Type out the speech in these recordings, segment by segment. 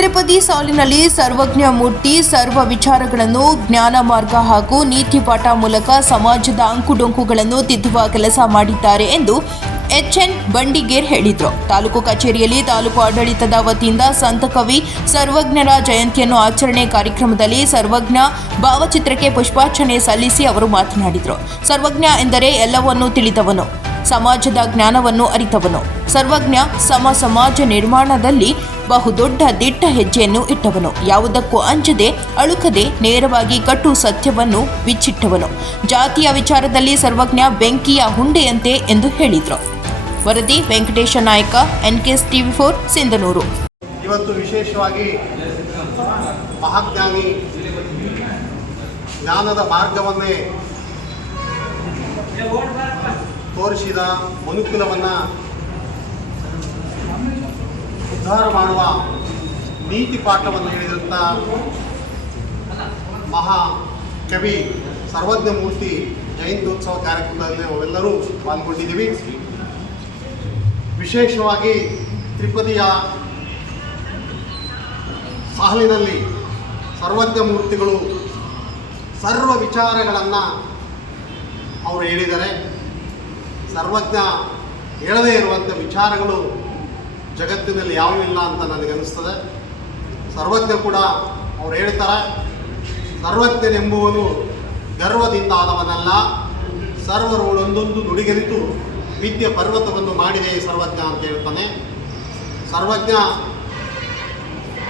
ತ್ರಿಪದಿ ಸಾಲಿನಲ್ಲಿ ಸರ್ವಜ್ಞ ಮೂರ್ತಿ, ಸರ್ವ ವಿಚಾರಗಳನ್ನು, ಜ್ಞಾನ ಮಾರ್ಗ ಹಾಗೂ ನೀತಿ ಪಾಠ ಮೂಲಕ ಸಮಾಜದ ಅಂಕುಡೊಂಕುಗಳನ್ನು ತಿದ್ದುವ ಕೆಲಸ ಮಾಡಿದ್ದಾರೆ ಎಂದು ಎಚ್ಎನ್ ಬಂಡಿಗೇರ್ ಹೇಳಿದರು. ತಾಲೂಕು ಕಚೇರಿಯಲ್ಲಿ ತಾಲೂಕು ಆಡಳಿತದ ವತಿಯಿಂದ ಸಂತ ಕವಿ ಸರ್ವಜ್ಞರ ಜಯಂತಿಯನ್ನು ಆಚರಣೆ ಕಾರ್ಯಕ್ರಮದಲ್ಲಿ ಸರ್ವಜ್ಞ ಭಾವಚಿತ್ರಕ್ಕೆ ಪುಷ್ಪಾರ್ಚನೆ ಸಲ್ಲಿಸಿ ಅವರು ಮಾತನಾಡಿದರು. ಸರ್ವಜ್ಞ ಎಂದರೆ ಎಲ್ಲವನ್ನೂ ತಿಳಿದವನು, ಸಮಾಜದ ಜ್ಞಾನವನ್ನು ಅರಿತವನು. ಸರ್ವಜ್ಞ ಸಮ ಸಮಾಜ ನಿರ್ಮಾಣದಲ್ಲಿ ಬಹುದೊಡ್ಡ ದಿಟ್ಟ ಹೆಜ್ಜೆಯನ್ನು ಇಟ್ಟವನು. ಯಾವುದಕ್ಕೂ ಅಂಜದೆ, ಅಳುಕದೆ, ನೇರವಾಗಿ ಕಟ್ಟು ಸತ್ಯವನ್ನು ಬಿಚ್ಚಿಟ್ಟವನು ಜಾತಿಯ ವಿಚಾರದಲ್ಲಿ ಸರ್ವಜ್ಞ ಬೆಂಕಿಯ ಹುಂಡೆಯಂತೆ ಎಂದು ಹೇಳಿದರು. ವರದಿ ವೆಂಕಟೇಶ ನಾಯಕ, ಎನ್ಕೆಎಸ್ ಟಿವಿ ಫೋರ್, ಸಿಂಧನೂರು. ಇವತ್ತು ವಿಶೇಷವಾಗಿ ಮಹಾಜ್ಞಾನಿ ಜ್ಞಾನದ ಮಾರ್ಗವನ್ನೇ ತೋರಿಸಿದ ಮನುಕುಲವನ್ನು ಉದ್ಧಾರ ಮಾಡುವ ನೀತಿ ಪಾಠವನ್ನು ಹೇಳಿದಂಥ ಮಹಾ ಕವಿ ಸರ್ವಜ್ಞ ಮೂರ್ತಿ ಜಯಂತ್ಯೋತ್ಸವ ಕಾರ್ಯಕ್ರಮದಲ್ಲಿ ನಾವೆಲ್ಲರೂ ಪಾಲ್ಗೊಂಡಿದ್ದೀವಿ. ವಿಶೇಷವಾಗಿ ತ್ರಿಪದಿಯ ಸಾಲಿನಲ್ಲಿ ಸರ್ವಜ್ಞ ಮೂರ್ತಿಗಳು ಸರ್ವ ವಿಚಾರಗಳನ್ನು ಅವರು ಹೇಳಿದ್ದಾರೆ. ಸರ್ವಜ್ಞ ಹೇಳದೇ ಇರುವಂಥ ವಿಚಾರಗಳು ಜಗತ್ತಿನಲ್ಲಿ ಯಾವ ಇಲ್ಲ ಅಂತ ನನಗೆ ಅನಿಸ್ತದೆ ಸರ್ವಜ್ಞ ಕೂಡ ಅವ್ರು ಹೇಳ್ತಾರೆ, ಸರ್ವಜ್ಞನೆಂಬುವನು ಗರ್ವದಿಂದ ಆದವನಲ್ಲ. ಸರ್ವರು ಒಂದೊಂದು ನುಡಿಗೆರಿತು ವಿದ್ಯೆ ಪರ್ವತವನ್ನು ಮಾಡಿದೆ ಸರ್ವಜ್ಞ ಅಂತ ಹೇಳ್ತಾನೆ. ಸರ್ವಜ್ಞ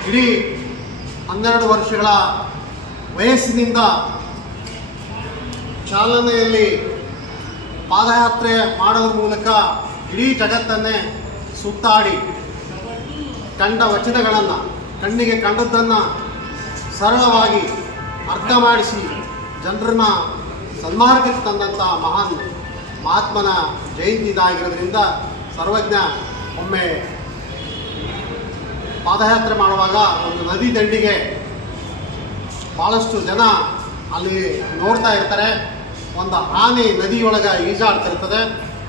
ಇಡೀ ಹನ್ನೆರಡು ವರ್ಷಗಳ ವಯಸ್ಸಿನಿಂದ ಚಾಲನೆಯಲ್ಲಿ ಪಾದಯಾತ್ರೆ ಮಾಡೋದ್ರ ಮೂಲಕ ಇಡೀ ಜಗತ್ತನ್ನೇ ಸುತ್ತಾಡಿ ಕಂಡ ವಚನಗಳನ್ನು, ಕಣ್ಣಿಗೆ ಕಂಡದ್ದನ್ನು ಸರಳವಾಗಿ ಅರ್ಥ ಮಾಡಿಸಿ ಜನರನ್ನ ಸನ್ಮಾರ್ಗಕ್ಕೆ ತಂದಂಥ ಮಹಾನ್ ಮಹಾತ್ಮನ ಜಯಂತಿ ಇದಾಗಿರೋದ್ರಿಂದ ಸರ್ವಜ್ಞ ಒಮ್ಮೆ ಪಾದಯಾತ್ರೆ ಮಾಡುವಾಗ ಒಂದು ನದಿ ದಂಡಿಗೆ ಭಾಳಷ್ಟು ಜನ ಅಲ್ಲಿ ನೋಡ್ತಾ ಇರ್ತಾರೆ. ಒಂದು ಆನೆ ನದಿಯೊಳಗೆ ಈಜಾಡ್ತಿರ್ತದೆ.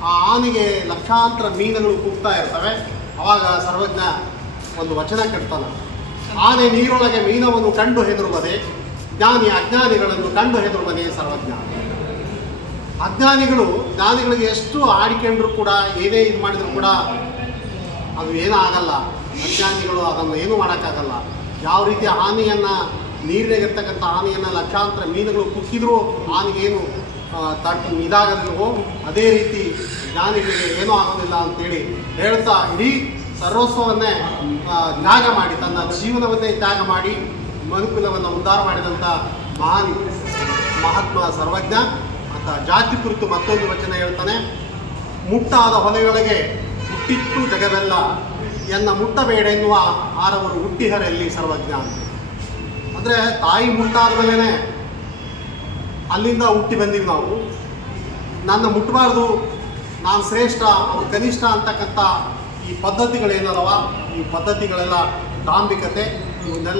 ಆ ಆನೆಗೆ ಲಕ್ಷಾಂತರ ಮೀನುಗಳು ಕೂಗ್ತಾ ಇರ್ತವೆ. ಅವಾಗ ಸರ್ವಜ್ಞ ಒಂದು ವಚನ ಕೆಡ್ತಾನ ಆನೆ ನೀರೊಳಗೆ ಮೀನವನ್ನು ಕಂಡು ಹೆದರುವುದೇ, ಜ್ಞಾನಿ ಅಜ್ಞಾನಿಗಳನ್ನು ಕಂಡು ಹೆದರುವುದೇ ಸರ್ವಜ್ಞ. ಅಜ್ಞಾನಿಗಳು ಜ್ಞಾನಿಗಳಿಗೆ ಎಷ್ಟು ಆಡಿಕೊಂಡ್ರು ಕೂಡ, ಏನೇ ಇದು ಮಾಡಿದ್ರು ಕೂಡ ಅದು ಏನೂ ಆಗಲ್ಲ. ಅಜ್ಞಾನಿಗಳು ಅದನ್ನು ಏನೂ ಮಾಡೋಕ್ಕಾಗಲ್ಲ. ಯಾವ ರೀತಿ ಹಾನಿಯನ್ನ ನೀರಿನಾಗಿರ್ತಕ್ಕಂಥ ಹಾನಿಯನ್ನ ಲಕ್ಷಾಂತರ ಮೀನುಗಳು ಕುಕ್ಕಿದ್ರೂ ಹಾನಿಗೇನು ತಟ್ಟು ಇದಾಗದಿಲ್ವೋ, ಅದೇ ರೀತಿ ಜ್ಞಾನಿಗಳಿಗೆ ಏನೂ ಆಗೋದಿಲ್ಲ ಅಂತೇಳಿ ಹೇಳ್ತಾ ಇಡೀ ಸರ್ವಸ್ವವನ್ನೇ ತ್ಯಾಗ ಮಾಡಿ, ತನ್ನ ಜೀವನವನ್ನೇ ತ್ಯಾಗ ಮಾಡಿ, ಮನುಕುಲವನ್ನು ಉದ್ಧಾರ ಮಾಡಿದಂಥ ಮಹಾನ್ ಮಹಾತ್ಮ ಸರ್ವಜ್ಞ ಅಂತ ಜಾತಿ ಕುರಿತು ಮತ್ತೊಂದು ವಚನ ಹೇಳ್ತಾನೆ, ಮುಟ್ಟಾದ ಹೊಲೆಯೊಳಗೆ ಹುಟ್ಟಿತ್ತು ಜಗವೆಲ್ಲ, ಎನ್ನ ಮುಟ್ಟಬೇಡ ಎನ್ನುವ ಆರವರು ಹುಟ್ಟಿಹರಲ್ಲಿ ಸರ್ವಜ್ಞ ಅಂತ. ಅಂದರೆ ತಾಯಿ ಮುಟ್ಟಾದ ಮೇಲೇ ಅಲ್ಲಿಂದ ಹುಟ್ಟಿ ಬಂದೀವಿ ನಾವು. ನನ್ನ ಮುಟ್ಟಬಾರ್ದು ನಾನು ಶ್ರೇಷ್ಠ, ಅವ್ರು ಕನಿಷ್ಠ ಅಂತಕ್ಕಂಥ ಈ ಪದ್ಧತಿಗಳೇನದವ? ಈ ಪದ್ಧತಿಗಳೆಲ್ಲ ಡಾಂಬಿಕತೆ ಇವನ್ನೆಲ್ಲ